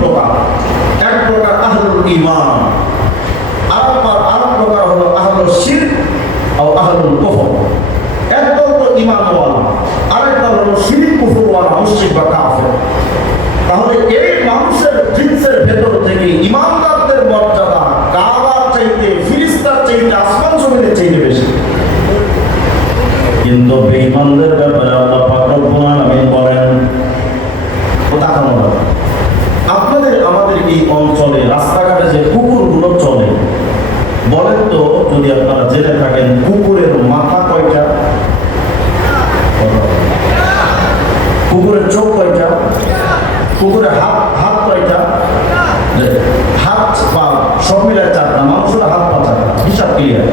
প্রকার। এক প্রকার আহলুল ঈমান, আর প্রকার হলো আহলুল শিরক ও আহলুল কুফর। এক দল তো ঈমানওয়ালা, আরেক দল হলো শিরক কুফরওয়ালা, মুশরিক বা কাফের। তাহলে এই মানুষের জিন্সের ভেতর থেকে ঈমানদারদের মর্যাদা কাবার চাইতে, ফিরিস্তার চাইতে, আসমান জমিনের চাইতে বেশি। কিন্তু বেঈমানদের ব্যাপারে আল্লাহ পাক রব্বুল আলামিন বলেন, আপনাদের আমাদের এই অঞ্চলে রাস্তাঘাটে যে কুকুরগুলো চলে, বলেন তো যদি আপনারা জেনে থাকেন কুকুরের মাথা কয়টা, কুকুরের চোখ কয়টা, কুকুরের হাত কয়টা, হাত পা সব মিলে চারটা, মানুষের হাত পা চারটা, হিসাব ক্লিয়ার।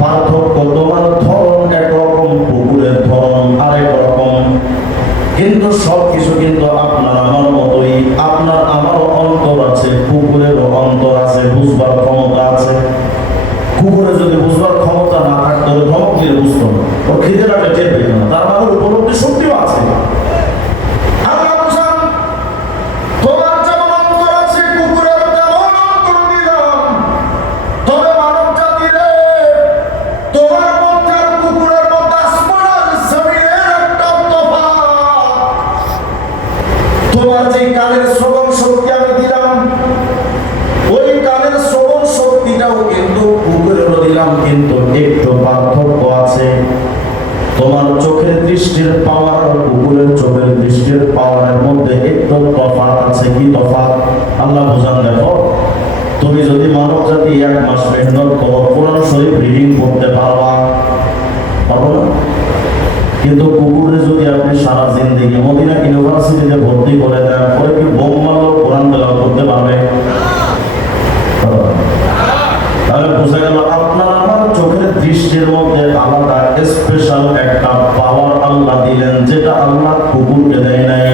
পার্থক্য তোমার ধরন একরকম, কুকুরের ধরন আরেক রকম, কিন্তু সবকিছু কিন্তু আপনার আমার মতোই। আপনার আমারও অন্তর আছে, কুকুরেরও অন্তর আছে, বুঝবার ক্ষমতা আছে। কুকুরের যদি বুঝবার ক্ষমতা না থাকতো ধমক দিয়ে বুঝতো না, ওর খিদে লাগলে টের পেত না, তার মানে উপলব্ধি শক্তিও আছে। তোমার যে কানের শ্রবণ শক্তি আমি দিলাম, ওই কানের শ্রবণ শক্তিটাও কিন্তু কুকুরেরও দিলাম, কিন্তু একটু পার্থক্য আছে। তোমার চোখের দৃষ্টির পাওয়ার আর কুকুরের চোখের দৃষ্টির পাওয়ারের মধ্যে একটু তফাৎ আছে। কি তফাৎ? আল্লাহ বুঝান। দেখো, তুমি যদি মানব জাতি 1 মাস মেহনত করো, কোরআন শরীফ রিডিং করতে পারবা না? কিন্তু কুকুরে যদি আপনি সারা জিন্দেগি মদিনা ইউনিভার্সিটিতে ভর্তি করে দেন, পরে কি বোম মারলেও কোরআন তেলাওয়াত করতে পারবে? তাহলে বোঝা গেল আপনার আমার চোখের দৃষ্টির মধ্যে আলাদা স্পেশাল একটা পাওয়ার আল্লাহ দিলেন, যেটা আল্লাহ কুকুরকে দেয় নাই।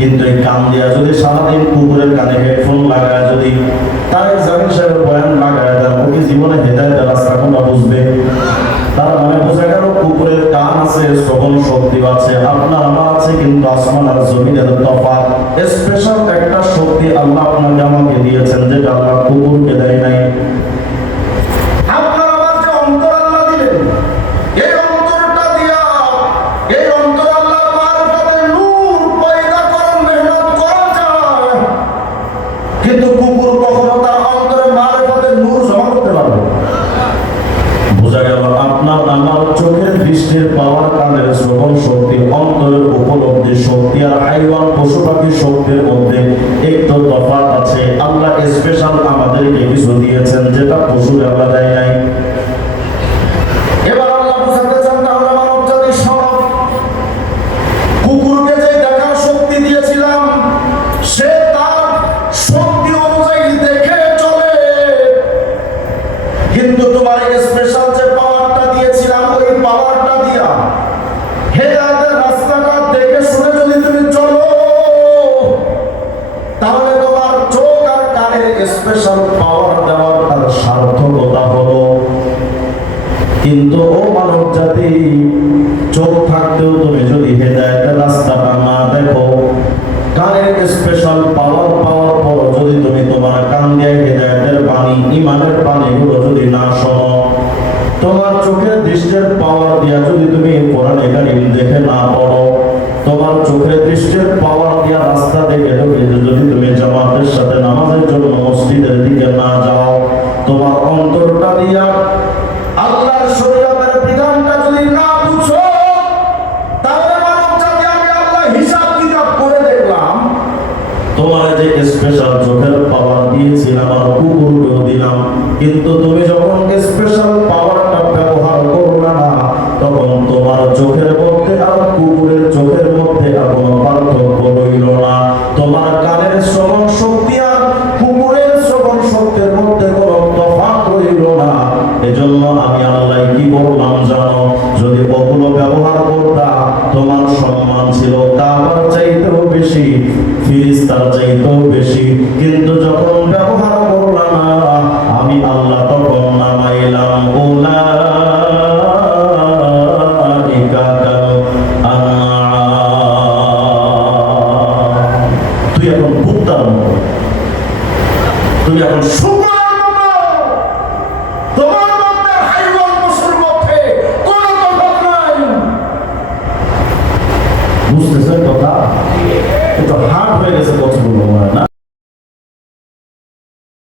কিন্তু এই কান দিয়া যদি সারাদিন কুকুরের কানে হেডফোন লাগায় যদি তার জামিন সাহেবের বয়ান লাগায় দেন, ওকে জীবনে হেদায়েতের রাস্তা কোনটা বুঝবে? তার মানে বোঝা গেল কুকুরের কান আছে, শ্রবণ শক্তি আছে, আপনার আমার আছে, কিন্তু আসমান আর জমিনের তফাৎ। স্পেশাল একটা শক্তি আল্লাহ আপনাকে আমাকে দিয়েছেন, যেটা আল্লাহ কুকুরকে দেয় নাই। কিন্তু কুকুর কখনো তার অন্তরে মারিফতের নূর জমা করতে পারবে। বোঝা গেল আপনার আমার চোখের দৃষ্টির পাওয়ার, কানের শ্রবণ শক্তি, অন্তরের উপলব্ধি শক্তি আর হাইওয়ান পশু পাখি শক্তির মধ্যে একটু তফাৎ আছে। আল্লাহ স্পেশাল আমাদেরকে কিছু দিয়েছেন, যেটা পশুর আল্লাহ দেয় নাই। এবার আল্লাহ বুঝাতে চান, তাহলে মানব জাতি সব কুকুরকে যে দেখার শক্তি দিয়েছিলাম, সে শক্তি অনুযায়ী দেখে চলে, কিন্তু তোমার স্পেশাল যে পাওয়ারটা দিয়েছিলাম, ওই পাওয়ারটা দিয়া হেদায়েতের রাস্তাটা দেখে শুনে যদি তুমি চলো, তাহলে তোমার চোখ আর কানের স্পেশাল পাওয়ার দেওয়ার তার সার্থকতা হলো। কিন্তু ও মানব জাতি, চোখ থাকতেও তুমি যদি হেদায়েতের রাস্তাটা না দেখো, কানের স্পেশাল পাওয়ার পাওয়ার পর যদি তুমি তোমার কান দিয়ে হেদায়েতের বাণী, ঈমানের বাণীগুলো যদি না শোনো, তোমার চোখের দৃষ্টির পাওয়ার দিয়া যদি তুমি কোরআনে কারীম দেখে না পড়ো, তোমার চোখের দৃষ্টির পাওয়ার দিয়া রাস্তা দেখে যদি তুমি জামাতের সাথে নামাজের জন্য মসজিদের দিকে না যাও, তোমার অন্তরটা দিয়া আল্লাহর শরীয়তের বিধানটা যদি না বুঝো, তাহলে মানব জাতি আমি আল্লাহ হিসাব কিতাব করে দেখলাম, তোমার যে স্পেশাল চোখের পাওয়ার দিয়েছিলাম আর কুকুর কিন্তু তুমি যখন স্পেশাল পাওয়ারটা ব্যবহার করবে না, তখন তোমার চোখের মধ্যে আর কুকুরের চোখের মধ্যে আর কোনো পার্থক্য রইল না। তোমার কানের শ্রবণ শক্তি আর কুকুরের শ্রবণ শক্তির মধ্যে কোনো তফাৎ রইল না। এজন্য আমি আল্লাহ কি বললাম জানো, যদি ওগুলো ব্যবহার করতা তোমার সম্মান ছিল কাবার চাইতেও বেশি, ফিরিস্তার চাইতেও বেশি। কিন্তু যখন ব্যবহার করলাম না, আমি আল্লাহ তখন নামাইলাম উলাইকা কাল আনআম। তুই এখন কুত্তার মতো, তুই এখন শুকরের মতো। তোমার মধ্যে হাইওয়ান পশুর মধ্যে কোনো তফাৎ নাই। বুঝতেছেন কথা? একটু হার্ড হয়ে গেছে কথাগুলো, না?